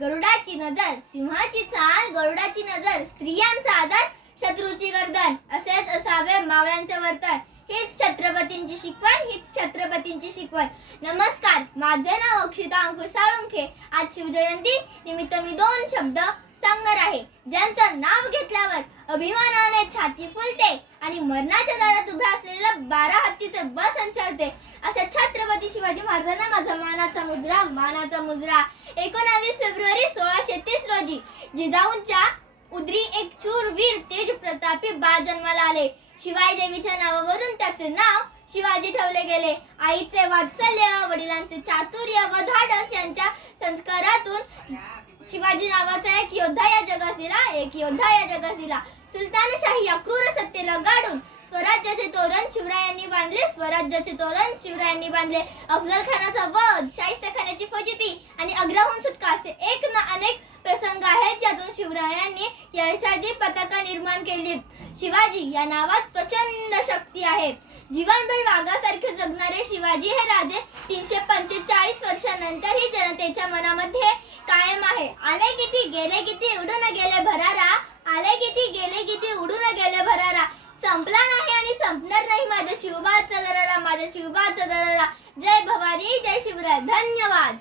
गरुडाची नजर, सिंहाची चाल, गरुडाची नजर, स्त्रियांचा आदर, शत्रूची गर्दन, असेच असावे मावळ्यांचे वर्तन. हीच छत्रपतींची शिकवण, हीच छत्रपतींची शिकवण. नमस्कार, माझे नाव अक्षिता अंकुश साळुंखे. आज शिवजयंती निमित्त मी दोन शब्द सांगणार आहे, ज्यांचं नाव घेतल्यावर अभिमानाने छाती फुलते आणि मरणाच्या दारात उभ्या असलेल्या 12 हत्तीचे बळ संचारते. अशा छत्रपती शिवाजी महाराजांना माझा मानाचा मुजरा. 19 फेब्रुवारी 1630 रोजी जिजाऊंच्या उदरी एक शूरवीर तेज प्रतापी बाळ जन्माला आले. शिवाई देवीच्या नावावरून त्याचे नाव शिवाजी ठेवले गेले. आईचे वात्सल्य, वडिलांचे चातुर्य व धाडस यांच्या संस्कारातून शिवाजी नावाचा एक योद्धा या जगास दिला. सुलतानशाही या क्रूर सत्तेला गाडून स्वराज्याचे तोरण शिवरायांनी बांधले. अफजल खानाचा वध, शाहिस्ते खानाची फजिती आणि आग्र्याहून सुटका असे एक ना अनेक प्रसंग आहेत ज्यातून शिवरायांनी यशाची पताका निर्माण केली. शिवाजी या नावात प्रचंड शक्ती आहे. जीवनभर वाघासारखे जगणारे शिवाजी हे राजे 345 वर्षांनंतरही जनतेच्या मनामध्ये कायम आहे. आले किती गेले किती उडून गेले भरारा, आले किती गेले किती उडून गेले भरारा. संपला नाही आणि संपणार नाही माझ्या शिवबाचा दरारा. जय भवानी, जय शिवराय. धन्यवाद.